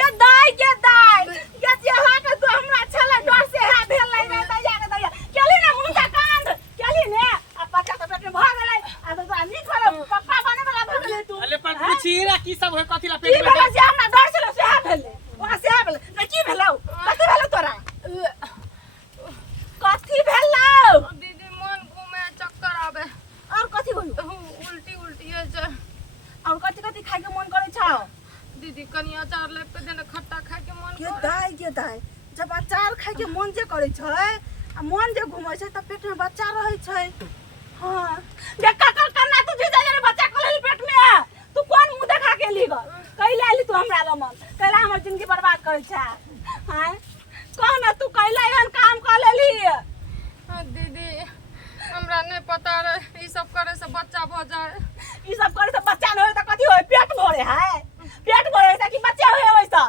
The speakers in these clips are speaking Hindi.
ये दाई ये जेहा के तो हमरा छले डर से है भेल नहीं रे दैया केली ना मुंडा कांड केली ने आ पक्का तो पेट में भाग गेलै आ तो नहीं करे पप्पा बने वाला भाग गेलै तू अरे पर पूछी रे की सब है कथि ला पेट में की जे हमरा डर से से भेलै वहां से भेलै ना की भेलौ कथि भेलौ तोरा कथि भेलौ दीदी मन घूमे चक्कर आवे और कथि भेलौ उल्टी है जे और कथि खाए के मन करे छ दीदी कनी अचार ले पे देने खट्टा खाए के मन के दाई जब अचार खाए के मन जे करे छै आ मन जे घुमै छै त पेट में बच्चा रहै छै हां देखा करना तू जे जे बच्चा को ले पेट में तू कोन मुंह देखा के ली ग कैला ली तू हमरा लमन कैला हमर जिंदगी बर्बाद करे छै हां कह ना तू कैला एहन काम कर लेली दीदी हमरा नहीं पता रे ई सब करे से बच्चा भ जाए ई सब करे से बच्चा न होय त कथि होय पेट भरे है पेट भरे है कि बच्चा होय वैसा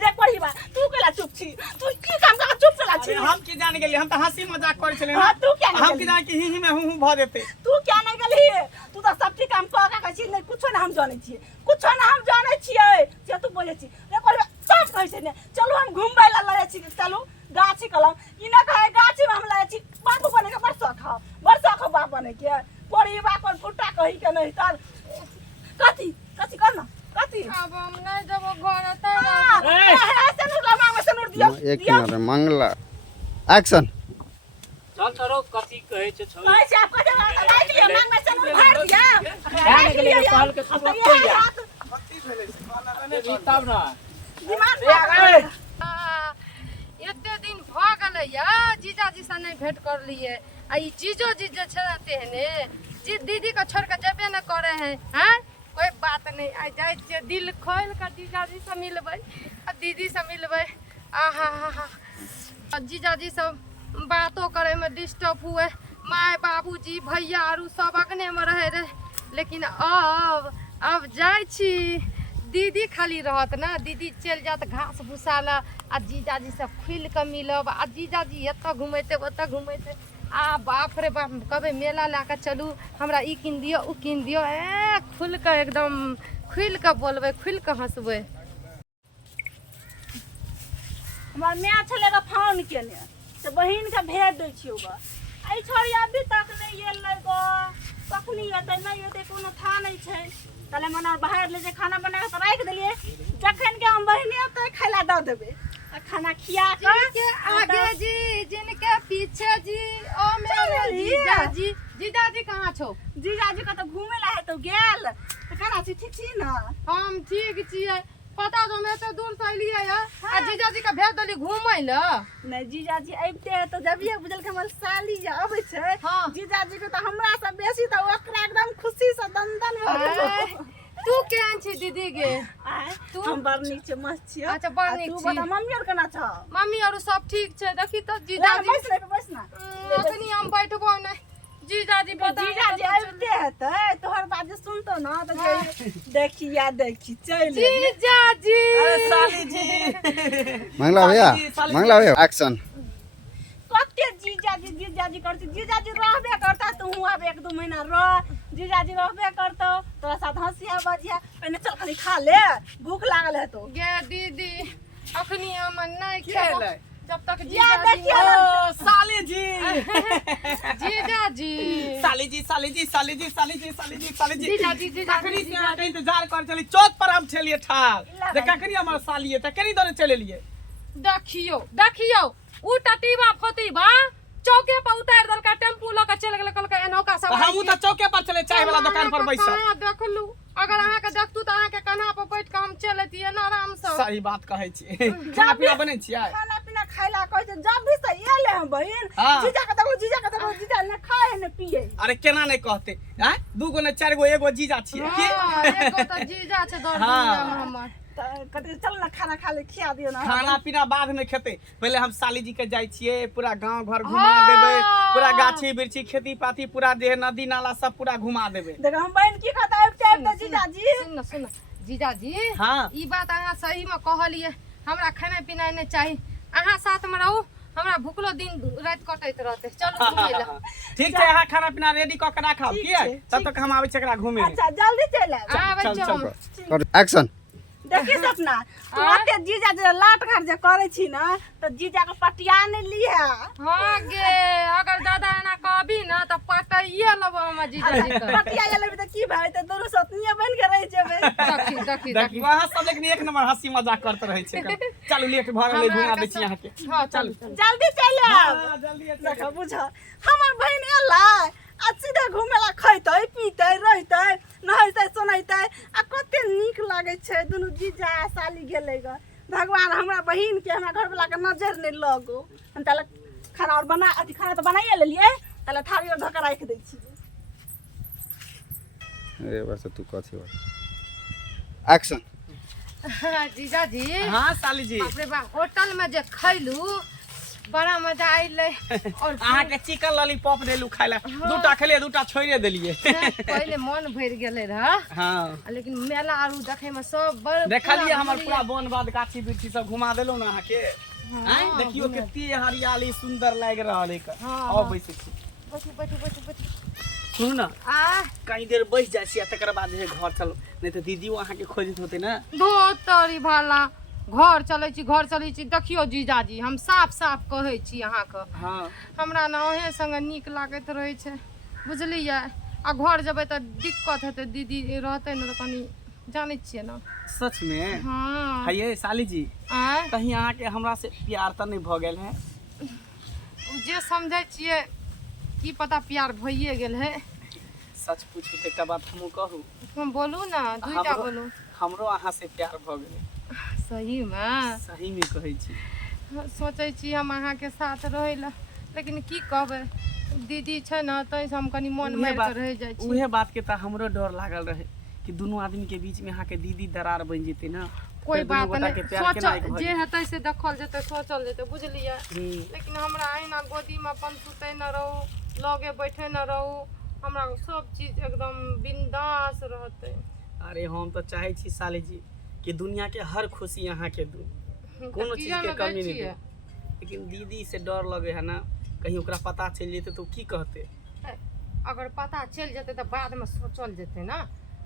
देख पड़ी बा तू केला चुप छी तू की काम कर चुप चला छी हम की जान गेली हम त हंसी मजाक करे छले हां तू क्या हम की जान कि ही में हूं भ देते तू क्या नहीं गेली तू तो सब ठीक काम कर छी नहीं कुछो ना हम जाने छी कुछो ना हम जाने छिए से तू बोले छी रे कर सब कह छै ने चलो हम घूमबे ला लाए छी चलो गाछी कलम ई ना कहे गाछी में हम लाए छी बाबू बने के बरसा खा बाप बने के पड़ी बा कोन फुटा कहि के नहीं तर कथि करना कथि अब हम नहीं जब घर आता ऐसे नु लमा में सनुर दिया एक मिनट मंगला एक्शन चल तरो कथि कहे छ छौ ऐसे आपका जवाब लाइक लिया मांग में सनुर भर दिया जाने के लिए कॉल के सब कोई है कथि भेले तब ना दिमाग एते दिन भ गेलै या जीजाजी से नहीं भेंट कर लिए आ ई जीजो जी जे छते है ने जी दीदी को छोड़ के जेबे न करे हैं हैं कोई बात नहीं आ जाए जे दिल खोल के जीजाजी से मिलबै आ दीदी से मिलबै आहा हा जीजाजी सब बातों करे में डिस्टर्ब हुए माय बाबूजी भैया आरु सब अगने में रहे रहे लेकिन अब जाय छी दीदी खाली रहत ना दीदी चल जात घास भूसा ला आ जीजाजी सब खुल के मिलब आ जीजाजी एत घुमेते ओत घुमेते आ बाप रे बाप कबे मेला लाके चलू हमरा ई किन दियो उ किन दियो ए खुल के एकदम खुल के बोलबे खुल के हंसबे हमर माय छले के फोन केने से बहिन के भेज दै छियो ग आई छोरी अभी तक नहीं एलै ग कखनी एतै नहीं एतै कोनो था नहीं छै तले मना बाहर ले जे खाना बना के राख देलिए जखन के हम बहिनी ओतै खाइला द देबे आ खाना खिया जिनके आगे जी जिनके पीछे जी ओ मेरे जीजाजी जीजाजी कहाँ छौ जीजाजी का तो घूमे ला है तो गेल तो केना छी ठीक छी ना हम ठीक छियै पता जो मैं तो दूर से अलिए या आ जीजाजी का भेज देली घूमै ल नहीं जीजाजी आबते है तो जब ये बुझल के हमर साली जे आबै छै जीजाजी के तो हमरा से बेसी तो ओकरा एकदम खुशी से दंदन भ गेल तू केहन छी दीदी गे तू हम बड़ नीक छै मस्त छी अच्छा बड़ नीक तू छी बता मम्मी और केना छ मम्मी और सब ठीक छै देखी तो जीजाजी बस ना अखनी हम बैठबो नहीं जीजाजी बता जीजाजी आबते हेतै तोहर बात सुनतो ना तो देखी चल जीजाजी अरे साली जी मंगला भैया एक्शन कते जीजाजी करती जीजाजी रहबे करता तू अब 1-2 महीना रह जीजाजी रहबे करतो तोरा साथ हंसिया बजिया पहले चल खाली खा ले भूख लागल है तो गे दीदी अखनी हम नहीं खेबै जब तक या देखियो ओ साली जी जीजाजी जीजाजी कखनी के इंतजार कर चली चौक पर हम छलिए ठार जे कखनी हमर साली है त कनी दने चले लिए देखियो उ टटीबा फोतीबा चौके पर उतार दल का टेम्पू ल के चल गेल कल के एनौका सब हम त चौके पर चले चाय वाला दुकान पर बैसल हां देखलू अगर अहाँ के देखतू त अहाँ के कन्हा पर बैठ के हम चलतिए ना आराम से सही बात कहै छी खाना पीना बनै छियै खाना पीना खाइला कहै छै जब भी से एले हम बहिन जीजा के देखो जीजा ने खाए ने पिए अरे केना नहीं कहते हैं 2 गो ने 4 गो एगो जीजा छियै की एगो त जीजा छै दर दुनिया में हमर कते चल ना खाना खा ले खिया दियो ना खाना पीना बाद में खेते पहले हम साली जी के जाय छियै पूरा गांव घर घुमा देबे पूरा गाछी बिरछी खेती पाती पूरा जे नदी नाला सब पूरा घुमा देबे देखो हम बहन की खाता है जीजाजी सुन जीजाजी हां ई बात अहाँ सही में कहलिए हमरा खाना पीना नहीं चाहिए अहाँ साथ में रहू हमरा भूखलो दिन रात कटैत रहते चलो घुमै ला ठीक छै अहाँ खाना पीना रेडी क के राखब की है तब तक हम आबै छकरा घुमे अच्छा जल्दी चल आबै चल छी हम एक्शन देखी सपना तू अते जीजा जे लाट घाट जे करे छी ना त जीजा के पटिया ने लिया। हाँ गे अगर दादा एना कहबी ना तो पटाइए लेबो हम जीजा जी के। पटिया ले लेबी त की भाई त दोनों सतनिया बन के रह जेबे। देखी देखी देखी वहां सब लेकिन एक नंबर हंसी मजाक करते रहे छे। चलू लेट भर ले घुमा दे छी यहां के। हाँ चल जल्दी चल आब। हां जल्दी देखा बुझ हमर बहन एला आ सीधे घुमेला खैतै पीतै रहतै नहैतै सोनैतै आ कते नीक लागे छै दुनू जीजा आ साली गेलै ग। भगवान हमरा बहिन के हमरा घर वाला के नजर नहीं लगो। हम ताले खाना और बना अथी खाना तो बनाइए लेलिए ताले थाली और धक्का राख दै छी। ए बस तू कथी हो एक्शन जीजा जी हां साली जी बाप रे बा होटल में जे खैलू बड़ा मजा आइले और अहाँ के चिकन लॉलीपॉप देलू खाइला। दूटा खेलिए दूटा छोड़े देलिए। पहले मन भर गेले रह हां लेकिन मेला आरू देखे में सब बड़ देखलिए हमर पूरा वन बाद गाछी बिरछी सब घुमा देलौ ना अहाँ के। हैं देखियो कितनी हरियाली सुंदर लाग रहल है। आओ बैसे छी बैठू बैठू बैठू बैठू सुन ना आ कहीं देर बैठ जाय छी तकर बाद जे घर चलो नहीं तो दीदी अहाँ के खोजत होते ना। धोतरी भाला घर चलै छी देखियो जीजाजी हम साफ साफ कहै छी अहाँ के। हां हमरा ना ओहे संग नीक लागत रहै छै बुझलियै। आ घर जेबै त दिक्कत हेतै दीदी रहतै न त कनी जानै छियै ना। सच में हाँ है साली जी आय कहीं अहाँ के हमरा से प्यार त नहीं भ गेल है। जे समझै छियै की पता प्यार भइए गेल है। सच पूछू त एकटा बात हमहू कहू हम बोलू ना दुईटा बोलू। हमरो अहाँ से प्यार भ गेल। सही में सही में कहै छी। सोचै छी हम अहाँ के साथ रहै ला लेकिन की कहबै दीदी छै ना तै से हम कनी मन मार के रह जाइ छी। उहे बात के त हमरो डर लागल रहे कि दोनों आदमी के बीच में अहाँ के दीदी दरार बन जेते ना। कोई फिर बात दुनू गोटा नहीं के प्यार केना एक सोच भऽ जे हेतै से देखल जेतै सोचल जेतै बुझलियै। हम्म। लेकिन हमरा अहिना गोदी में अपन सुतै न रहू लगे बैठे न रहू हमरा सब चीज एकदम बिंदास रहतै। अरे हम तो चाहे छी साली जी कि दुनिया के हर खुशी यहाँ के दू कोनो चीज के कमी नहीं दे। लेकिन दीदी से डर लगे है ना कहीं ओकरा पता चल जेते तो की कहते। अगर पता चल जेतै तो बाद में सोचल जेतै ना।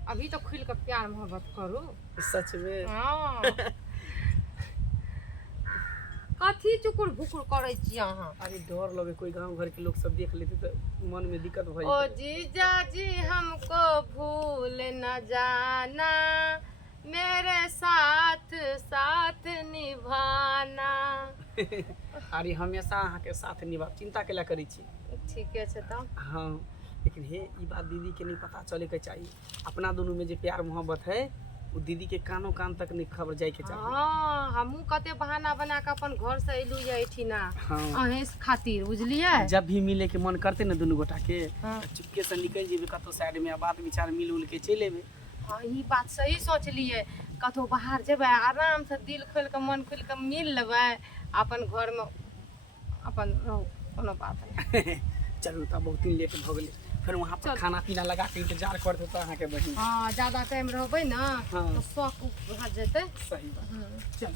अभी तो खुल के प्यार मोहब्बत करू। सच में हाँ कथी चुकुर भुकुर करै छी अहाँ। अरे डर लगे कोई गांव घर के लोग सब देख लेते तो मन में दिक्कत भ ओ जेते। जीजा जी हमको भूल न जाना मेरे साथ साथ निभाना। अरे हमेशा अहाँ के साथ निभा चिंता केला करी छी। ठीके छै त हाँ लेकिन हे ई बात दीदी के नहीं पता चले के चाहिए। अपना दोनों में जो प्यार मोहब्बत है वो दीदी के कानों कान तक नहीं खबर जाए के चाहिए। हाँ हमहू कते बहाना बना के अपन घर से एलू ये एठिना हाँ अहें खातिर बुझलियै। जब भी मिले के मन करते ना दोनों गोटा के हाँ। तो चुपके से निकल जेबे कतो साइड में बात विचार मिल उल के चले एबे। हाँ ई बात सही सोचलिए कतो बाहर जेबै आराम से दिल खोल के मन खोल के मिल लेबै अपन घर में अपन रहू कोनो बात नहीं। चलू तब बहुत दिन लेट भ गेले फिर वहां पर खाना पीना लगा के इंतजार कर देता अहाँ के बहिन। हाँ ज्यादा टाइम रहबै ना हाँ। तो शौक भऽ जेतै। सही बात चल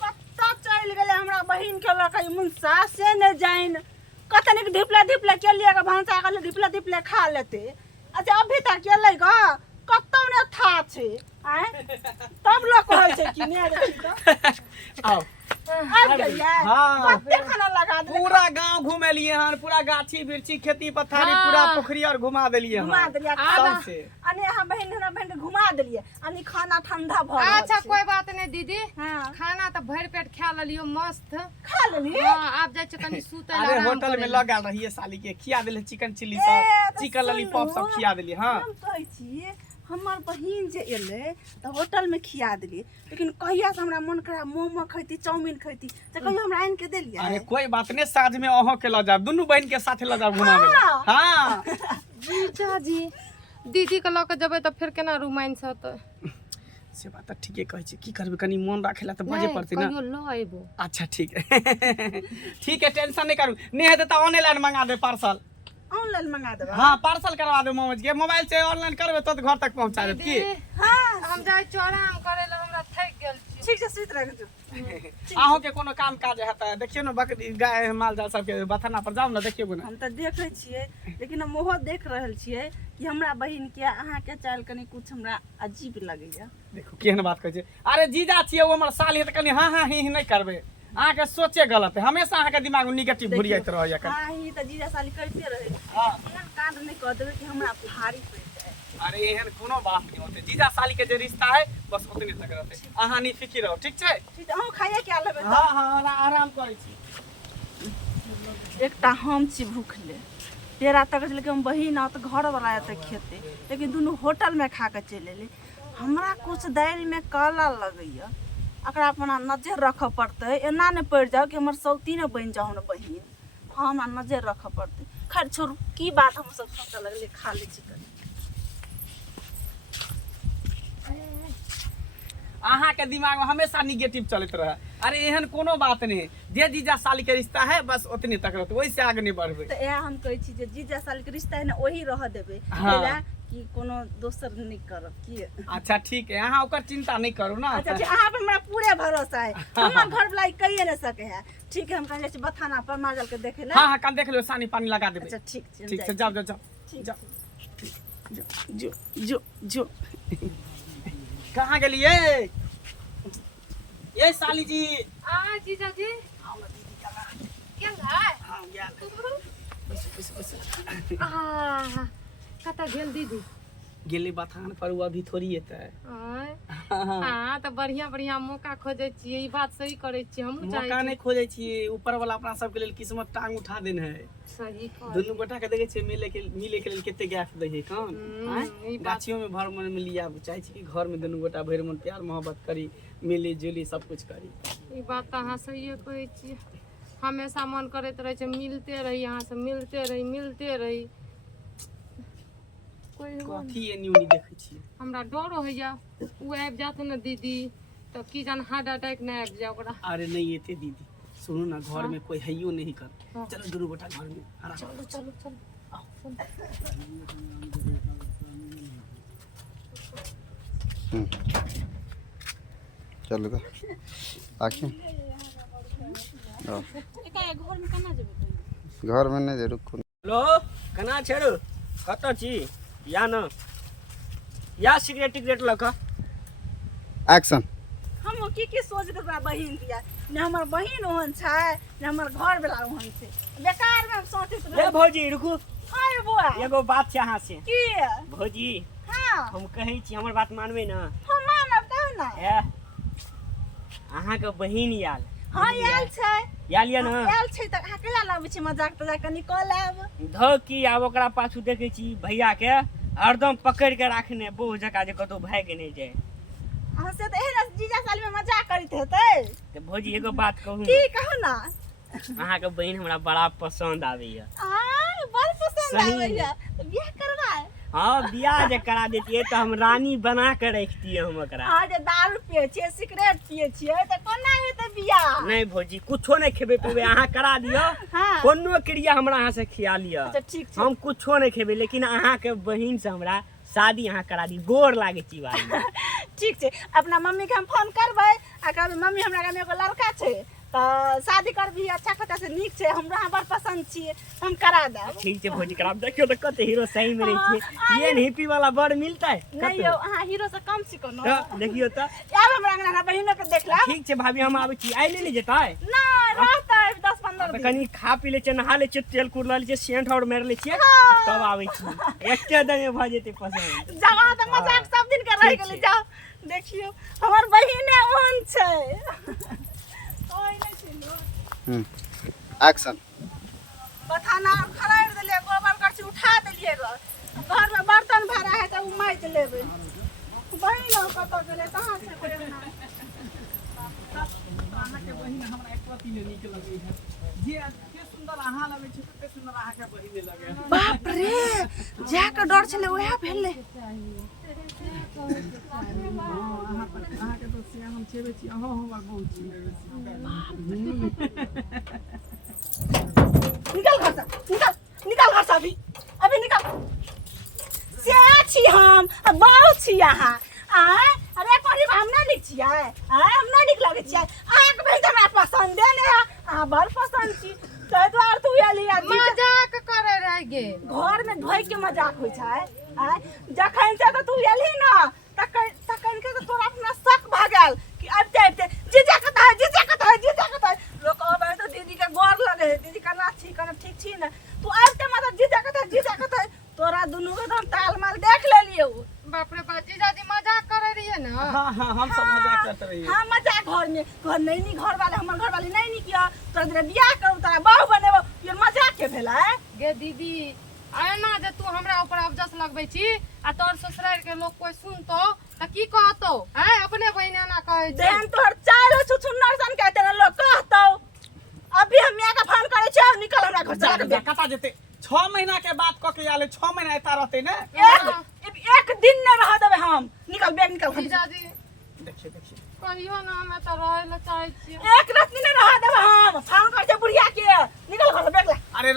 कत्ता चल गेले हमरा बहिन के लके मुंसा से न जाइन कतनिक ढिपला ढिपला चलिए के भांसा के ढिपला ढिपला खा लेते। अच्छा अभी तक चलै ग कत्ता ने था छे आय तब लोग कहै छै कि ने देखी त आओ आ गइया हाँ। कत्ते खाना लगा दे पूरा गांव घूमे लिए हन पूरा गाछी बिरछी खेती पथारी हाँ। पूरा पोखरी और घुमा देलिए घुमा देलिए सब से। अने यहाँ बहन हमरा बहन के घुमा देलिए अने खाना ठंडा भ रहल अच्छा छै। कोई बात नहीं दीदी हाँ खाना तो भर पेट खा लियो मस्त। खा लेली हाँ आप जाए छ कनी सुतै ला अरे आराम होटल में करे ला। लगा रहिए साली के खिया देले चिकन चिल्ली ए, सब तो चिकन लॉलीपॉप सब सुनू, खिया देलिए। हाँ हम कहै छी हमर बहिन जे एले त होटल में खिया देली लेकिन कहिया से हमरा मन करा मोमो खैती चाउमीन खैती त कहियो हमरा आइन के देलिए। अरे कोई बात नहीं साँझ में अहों के ल जाब दुनू बहन के साथ ल जाब घुमावे ला। हाँ जीजा जी दीदी के लके जबै त फिर केना रोमांस होतै। से बात त ठीके कहै छी की करबे कनी मन राखेला त बजे पड़ते ना। कहियो ल आइबो। अच्छा ठीक है ठीक है टेंशन नहीं करू नहीं है तो ऑनलाइन मंगा दे पार्सल। ऑनलाइन मंगा देबा। हाँ पार्सल करवा दे मोमोज के मोबाइल से ऑनलाइन करबे तो घर तक पहुंचा देब की। हाँ हम जाय छी आराम करे ला हमरा थक गेल छी। ठीक छै सुत रह अहों के कोनो काम काज हेता देखियो ना बकरी गाय माल जाल सब के बथाना पर जाऊ ना देखियो ना। हम त देखे छियै लेकिन हम ओहो देख रहल छियै कि हमरा बहिन के अहाँ के चाल कनी कुछ हमरा अजीब लगैया। देखो केहन बात कहै छै। अरे जीजा छियै ओ हमर साली त कनी हां हां ही नहीं करबे। अहाँ के सोचे गलत है, हमेशा अहाँ के दिमाग में नेगेटिव घुरियाइत रहैया। हां ही त जीजा साली करते रहे। हां एहन कांड नहीं कर देबे कि हमरा भारी पड़ जाए। अरे एहन कोनो बात नहीं होते। जीजा साली के जे रिश्ता है बस उतने तक रहते। अहाँ नहीं फिक्र रहो, ठीक छै? ठीक हम खाइए क्या लेबे? हां हां आराम करै छी। एकटा हम छी भूखले, तेरा तक लेकिन हम बहिन आ तो घर वाला आया तक खेते, लेकिन दोनों होटल में खा के चले ले। हमरा कुछ दाल में काला लगैया, अकरा अपना नजर रखऽ पड़ते। एना नहीं पड़ जाओ कि हमर सौती न बन जाओ न बहिन। हाँ हमरा नजर रखऽ पड़ते। खैर छोड़ की बात हम सब सोचे लगले खा ले चिकन। अहाँ के दिमाग में हमेशा निगेटिव चलत रहे। अरे एहन कोनो बात नहीं। जे जीजा साली के रिश्ता है बस उतने तक रहते, वही से आगे नहीं बढ़बे। तो यह हम कहै छी जे जीजा साली के रिश्ता है ना वही रह देबे। हाँ। लेला कि कोनो दोसर नहीं करब की। अच्छा ठीक है, अहाँ ओकर चिंता नहीं करू ना। अच्छा ठीक, अहाँ पे हमरा पूरे भरोसा है। हमर घर वाला कहिए न सके है। ठीक है हम कहीं जाए बथाना पर माजल के देखे ले। हाँ हाँ कल देख लो, सानी पानी लगा देबे। अच्छा ठीक छै, हम ठीक जाइ से छी। जाओ जाओ जाओ ठीक जाओ जो जो जो कहाँ गेलिए ये साली जी? जीजा जी क्या है? हाँ गया। बस बस कता गेल दीदी? गेले बथान पर, वो अभी थोड़ी एतै। हाँ तो बढ़िया बढ़िया मौका खोजे छियै, ई बात सही करे छियै। हम मौका नहीं खोजे छियै, ऊपर वाला अपना सब के लेल किस्मत टांग उठा देन है। सही कह। दुनू गोटा के देखे छियै मिले के लेल केते गैप दै है कान। गाछियों में भर मन में लिया चाहे छी कि घर में दुनू गोटा भर मन प्यार मोहब्बत करी, मिली जुली सब कुछ करी। ई बात अहाँ सही कहै छियै। हमेशा मन करैत रहे छै मिलते रही, यहाँ से मिलते रही। कोई कथी एनी ओनी देखै छियै? हमरा डर होइया उ आबि जात न दीदी तो की जान हार्ट अटैक न आबि जाए ओकरा। अरे नहीं एते दीदी, सुनो ना घर में कोई हैयो नहीं कर। चलो दुनू गोटा घर में आराम। चलो चलो चलो। चलो तो आखिर एका घर में केना जेबै? घर में नहीं जे रुको। हेलो कना छेड़ो कत छी? या न या सिगरेट टिकरेट लक एक्शन। हम की सोच के तोरा बहिन दिया न, हमर बहिन ओहन छै न हमर घर वाला ओहन छै। बेकार में सोचत ए रह। भौजी रुकू, हाय बुआ एगो बात छै अहाँ से। की? भौजी हां हम कहै छी हमर बात मानबै न? हम मानब तब ना। ए अहाँ के बहिन याल? हां आयल छै। याल या न? आयल छै त अहाँ केला लाबै छी? मजाक तजाक कनी क लेब। ध की आब ओकरा पाछू देखै छी भैया के हरदम पकड़ के राखने बहु जका जे कतौ भाग नहीं जाए। अहाँ से त एहन जीजा साली में मजाक करैत हेतै। तो भौजी एगो बात कहूँ, की कहू ना? अहाँ के बहिन हमरा बड़ा पसंद आबैया। बड़ पसंद सही। आबैया त बियाह करबा। हाँ बियाह जे करा देतिए तो हम रानी बना के रखतिए हम ओकरा। अहाँ जे दारू पिए छियै, सिगरेट पिए छियै त कोना हेतै बियाह? नहीं भौजी कुछो नहीं खेबे पीबे, अहाँ करा दियो। हाँ। कोनो क्रिया हमरा अहाँ से खिया लिया। अच्छा ठीक छै। हम कुछो नहीं खेबे, लेकिन अहाँ के बहिन से हमरा शादी अहाँ करा दी। गोर लागे छी भाई। ठीक छै, अपना मम्मी के हम फोन करबै आ कहबै मम्मी हमरा घर में एगो लड़का छै तो शादी करबी, अच्छा खासा से नीक छै, हमरा बड़ पसंद छियै, हम करा देब। ठीक छै भौजी करा देखियो तो कते हीरो सही में रही छिए। ये हिप्पी वाला बड़ मिलता है नहीं यौ अहाँ हीरो से कम छी कोनो। देखियो तो यार हमरा अंगना बहिनो के देख ला। ठीक छै भाभी हम आबै छी। आइ ले जेतै ना रहतै 10-15 दिन। कनी खा पी ले छै, नहा ले छै, तेल कुर ले छै, सेंट और मार ले छै, हाँ। तब आबै छी। एके दिन में भ जेतै पसंद। जगह त मजाक सब दिन के रह ठीक गेलै। छै। जाओ देखियो हमर बहिने ओहन छै। ओइ नै छै लो। एक्शन। बथाना खराड़ देलिए, गोबर करछि उठा देलिए ग। घर में बर्तन भरा है त उ माइज लेबै। बहिन कत गेलै कहां से बहिन? अहाँ के बहिन हमरा एक रति में नीक लगै है। जे सुंदर अहाँ लगै छै तते सुंदर अहाँ के बहिन लगै है। बाप रे जाके डर छले ओहे भेलै। अहाँ के तो से हम छेबे छी, अहाँ हमर बहुत छी। निकल घर से, निकल घर से अभी निकल। से छी हम बाऊ छी अहाँ। आय अरे करीब हम ना निक छियै, आय हम ना निक लगै छियै। अहाँ के भाई हमरा पसंद है ने, अहाँ बड़ पसंद छी। तै द्वार तू एली आ मजाक करे रह गे। घर में धोई के मजाक होय छै। जखन से तो तू एलही ना तखन के तो तोरा अपना शक भागल कि अब जीजा कता है लोग कहबे तो दीदी के गोर लगे है दीदी करना ठीक छी ना तू अब मतलब जीजा कता है तोरा दुनू के हम ताल माल देख लेलिए बाप रे बाप जीजाजी मजाक करे रही है ना। हाँ हाँ हम सब मजाक करते रहिए। हाँ मजाक घर नहीं घर वाले हमर घर वाले नहीं किया तोरा जरे बियाह करू तोरा बहू बनेबो ये मजाक के भेला है गे दीदी आय ना जे तू हमरा ऊपर अबजस लगबै छी आ तोर ससुराल के लोग कोई सुनतो त की कहतो हैं अपने बहिने ना कहै छी देन तोहर चारो छुछुन्नर सन कहते ना लोग कहतो अभी हम मियां का फोन करे छी निकल हमरा घर चला के कता जेते 6 महीना के बाद क के आले 6 महीना एता रहते ने एक दिन न रह देबे हम निकल बैग निकल जीजाजी देखिए कहियो ना हमें त रहै ल चाहै छी एक रात नहीं रह देबे हम फोन कर से बुढ़िया के निकल घर बैग ले अरे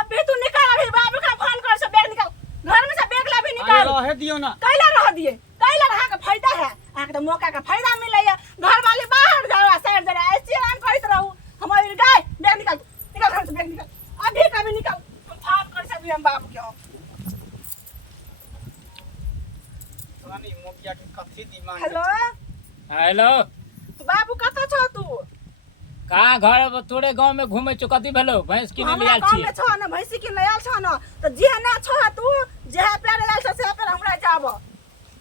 अभी तू निकल अभी बाबू का फोन कर से बैग निकल घर में से बैग ला भी निकल रहे दियो ना कैला रह दिए कैला रहा का फायदा है आके तो मौका का फायदा मिले घर वाले बाहर जाओ शहर जरा ऐसे आराम करत रहू हमारी गाय बैग निकल घर से बैग निकल अभी कभी निकल फोन कर से भी हम बाबू के रानी मोकिया के कथी दिमाग हेलो हेलो बाबू कत छ तू कहाँ घर तोरे गांव में घूमे चो कथी भेलो भैंस किने ले हमरा आल गांव छी में छ न भैंसी के नया छ न त जे ना छ तू जे पेड़ लाल छ से पेड़ हमरा जाब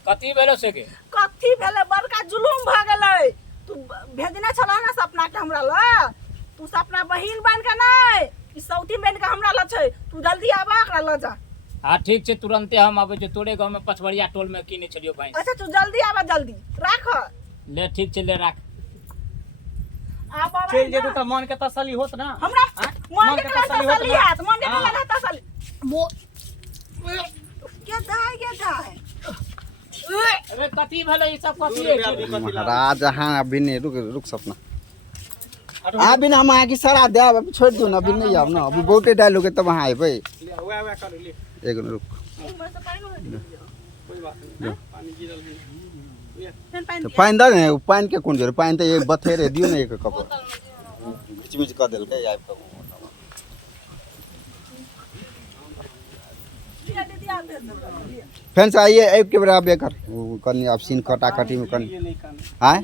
कथी भेलो से के कथी भेले बड़का जुलूम भ गेलै तू भेजने छला ना सपना के हमरा ल तू सपना बहिन बन के नहीं ई सौती बन के हमरा ल छै तू जल्दी आबा एकरा ल जा हाँ ठीक छै तुरंते हम आबै छी तोरे गांव में पचवड़िया टोल में किने छलियो भैंस अच्छा तू जल्दी आबा जल्दी राख ले ठीक छै ले राख आ बाबा चल जेतो त मन के तसल्ली होत ना हमरा हाँ? मन के तसल्ली ना? है मन के हाँ। तसल्ली मो के दाय अबे कथी भेलो ई सब कथी है महाराज हाँ अभी नहीं रुक सपना अभी ना हम आगे सरा दे अब छोड़ दो ना अभी नहीं आब ना अभी बहुते डालोगे तब वहाँ आए भाई ले वे कर ले एक मिनट रुक कोई बात नहीं पानी गिरल है तो पानी दे ने पानी के कौन जरूर पानी तो एक बथेरे दियो ना एक कप बीच कर देल के आब तक फैन से आइए एक के बराबर बेकर कनी आप सीन कटा कटी में कनी ये नहीं कान आए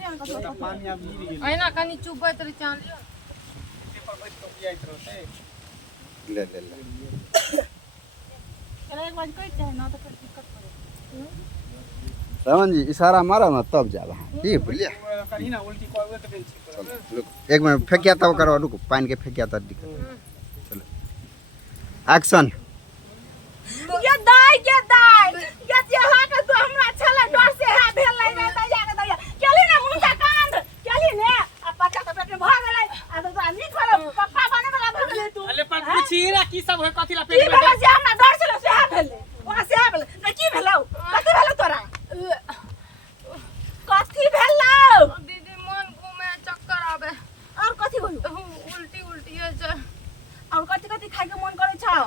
पानी अब गिर गेल ऐना कनी चुबैत रही चान लियो पर बैठ के पियाइत रहते ले एक बार कह चाहे ना तो फिर दिक्कत पड़े रमन जी इशारा मारो ना तब जा वहाँ ठीक बोलिए कहीं ना उल्टी कोई तो बेंच पर रुक एक मिनट फेंकिया तब करो रुको पानी के फेंकिया तब दिक्कत चलो एक्शन ये दाई ये यहाँ का तो हमरा छला डर से है भेल नहीं रे दैया केली ना मुंडा कांड केली ने आ पक्का तो पेट में भ गेलै आ तो नहीं करो पप्पा बने वाला भ गेलै तू अरे पर पूछिरा की सब है कथी ला की पेट में भेलै जे हमरा डर से से भेलै वहां से भेलै न की भेलौ कथी भेलौ तोरा कथी भेलौ दीदी मन घूमे चक्कर आवे और कथी भेलौ उल्टी है जे और कथी खाए के मन करे छ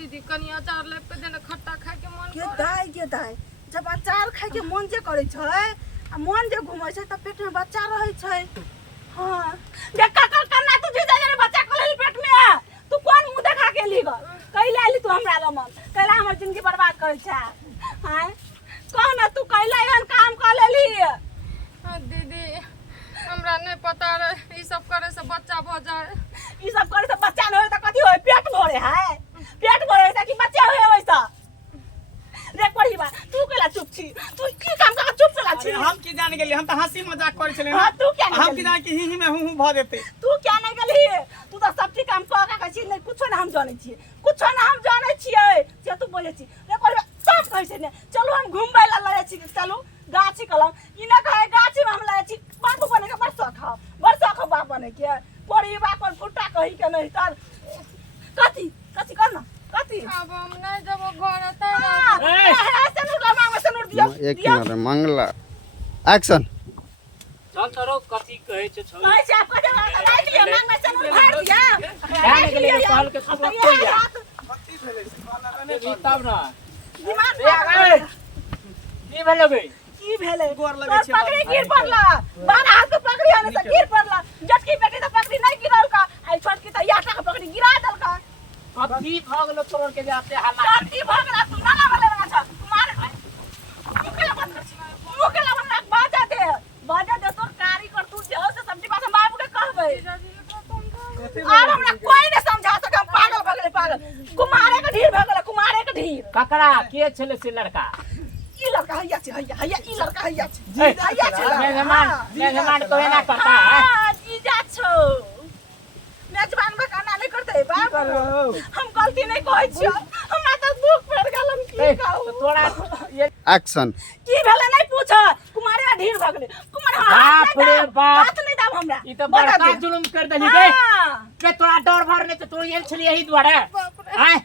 दीदी कनी अचार लेप के देने खट्टा खाए के मन के दाई जब अचार खाए के मन जे करे छै आ मन जे घुमै छै त पेट में बच्चा रहै छै हां देखा कर करना तू जे जे बच्चा को लेली पेट में तू कौन मुंह देखा के ली ग कैला आली तू हमरा ल मन कैला हमर जिंदगी बर्बाद करे छै हां कह ना तू कैला एहन काम कर लेली दीदी हमरा नहीं पता रहे ई सब करे से बच्चा भ जाए ई सब करे त बच्चा न होय त कथी होय पेट भरे है पेट भरे है कि बच्चा होय वैसा देख पड़ी बा तू केला चुप छी तू की काम का चुप चला छी हम की जान गेली हम तो हंसी मजाक करे छले हां तू क्या हम की जान कि ही में हूं भ देते तू क्या नहीं गली तू तो सब चीज काम कर का छी नहीं कुछो ना हम जाने छी कुछो ना हम जाने छिए से तू बोले छी रे कर सब कह छै ने चलो हम घूमबे ला लाए छी चलो गाछी कलम ई ना कहे गाछी में हम लाए छी बाबू बने के बरसा खा बाप बने के पड़ी बा पर फुटा कही के नहीं तर कथी करना कथी अब हम नहीं जब घर आता ऐसे नु लगा में सनुर दिया एक मिनट मंगला एक्शन चल तरो कथी कहे छै छौ नहीं से आपको जब नहीं दिया मांग में सनुर भर दिया जाने के लिए कहल के सब रखो या कथी भेलै खाना अरे तब ना दिमाग की भेलो बे की भेले गोर लगे छै पकड़ी गिर पड़ला बारह हाथ से पकड़ी आने से गिर पड़ला जटकी बेटी तो पकड़ी नहीं गिरल का आई छोटकी तो याटा का पकड़ी गिरा दल का कथी भ गेलो तोर के जाते हाला कथी भगला तू ना वाले अच्छा कुमार मुकेला मत कर मुकेला मत बाजा दे तोर कारी कर तू जे हो से सब्जी पास हम बाबू के कहबै और हमरा कोई नहीं समझा सके हम पागल कुमारे के ढीर भ गेल कुमारे के ढीर ककरा के छले से लड़का ई लड़का हैया छे हैया ई लड़का हैया छे हैया छे मेहमान तो ना करता है हां जीजा छो मेजबान में खाना नहीं करते बाबू हम गलती नहीं कहै छियो हमरा त दुख पड़ गेल हम की कहू तोरा ये एक्शन की भेले नहीं पूछ कुमारे का ढीर भ गेल कुमार बाप रे बाप बात नहीं दाब हमरा ई तो बड़का जुलुम कर देली के तोरा डर भर नहीं तो तू ये छली यही द्वारा हैं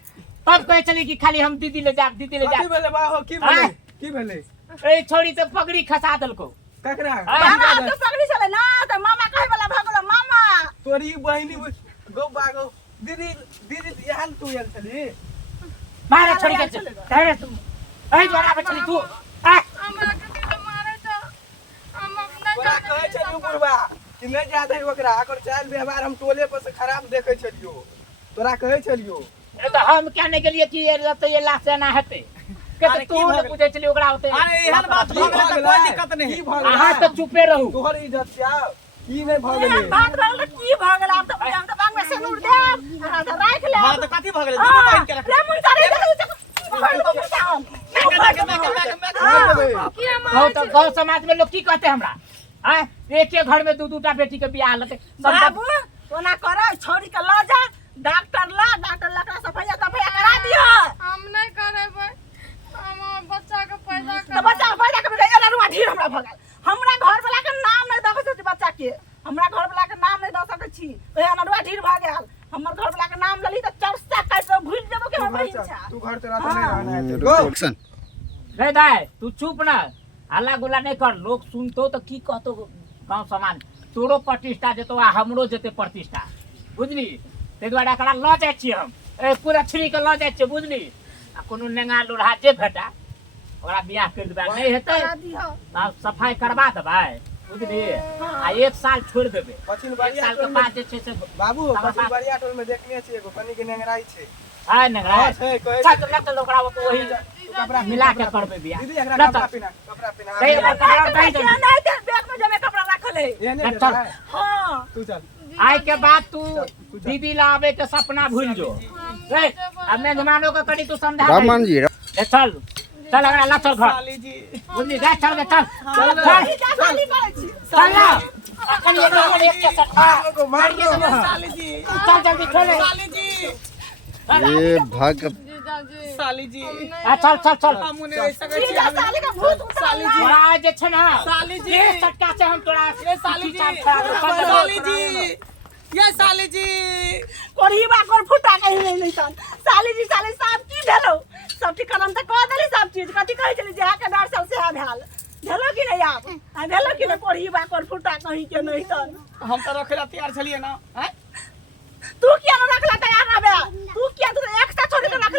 तब कहे चली कि खाली हम दीदी ले जा की भेले बाहो की भेले ए छोड़ी तो पगड़ी खसा दलको ककरा बाबा तो पगड़ी चले ना त मामा कहे वाला भ गेल मामा तोरी बहिनी गो बागो दीदी यहाँ तू यहाँ चली मारे छोड़ी के तेरे तू ए द्वारा पे चली तू हमरा के तो मारे तो हम अपना तोरा कहे छलियो बुढ़वा कि नहीं जादे ओकरा अगर चाल व्यवहार हम टोले पर से खराब देखे छलियो तोरा कहे छलियो ए तो हम क्या नहीं गेलिए कि ये तो ये लाश ना हते के तो तू ने पूछे चली ओकरा होते अरे एहन बात भ गेलै त कोई दिक्कत नहीं हां तो चुपे रहू तोहर इज्जत क्या की नहीं भ गेलै बात भ गेल की भ गेल अब तो हम तो बाग में से नूर दे हमरा तो राख ले हां तो कथि भ गेलै दुनू बहिन के रख रे मुन सारे गाँव समाज में लोग की कहते हमरा हैं एक घर में दू दूटा बेटी के बियाह लते बाबू कोना करे छोड़ी के ल जा डॉक्टर लकड़ा सफाई करा दियो हम नहीं करेबै हम बच्चा के पैदा तो बच्चा पैदा के बिना एलरुआ ढीर हमरा भ गेल हमरा घर वाला के नाम नहीं द सकै छी बच्चा के हमरा घर वाला के नाम नहीं द सकै छी ओए एलरुआ ढीर भ गेल हमर घर वाला के नाम लली त चरसा काट के भूल जेबो के हमर बहिन छा तू घर तेरा तो नहीं रहना है गो एक्शन रे दाई तू चुप ना हल्ला गुल्ला नहीं कर लोग सुनतो तो की कहतो गाँव समाज तोरो प्रतिष्ठा जेतो आ हमरो जेते प्रतिष्ठा बुझली ते द्वारा एकरा ल जाय छी हम ए पूरा छुरी के ल जाय छी बुझली आ कोनो नेंगा लोढ़ा जे भेटा ओकरा बियाह कर देबा नहीं हेतै आ सफाई करबा देबै बुझली आ 1 साल छोड़ देबै पछिन 1 बारिया साल के बाद जे छै से बाबू पछिन बारिया टोल में देखने छी एगो कनी के नेंगराई छै हां नेंगरा छै कहे चल चल ओकरा वही कपड़ा मिला के करबै बियाह दीदी एकरा कपड़ा पहना नहीं कपड़ा दे दे नहीं ते बैग में जमे कपड़ा रखल है एहने चल। देता है हां तू चल आज के बाद तू दीदी लावे के सपना भूल जो रे अब मेहमानों को कड़ी तू समझा रामन जी ए चल चल अगला ला चल घर साली जी बुझली जा चल चल चल साली करे छी चल ना अकल ये लोग एक के साथ को मार दो साली जी चल जल्दी चल साली जी ये भाग जीजाजी साली जी चल चल चल हमने ऐसा कर जीजा साली का भूत साली जी तोरा जे छै ना साली जी। ये सटका से हम तोरा ये साली जी साली जी ये साली जी कोरीबा कोर फुटा कहीं नहीं सन साली जी साली साहब की भेलो सब ठीक करम त कह देली सब चीज कथि कहै छली जे के डर सब से भेल भेलो कि नहीं आप आ भेलो कि नहीं कोरीबा कोर फुटा कहीं के नहीं सन हम तो रखे तैयार छलिए ना हैं तू किया न रखला तैयार ना बे तू किया तू एक साथ छोड़ के रख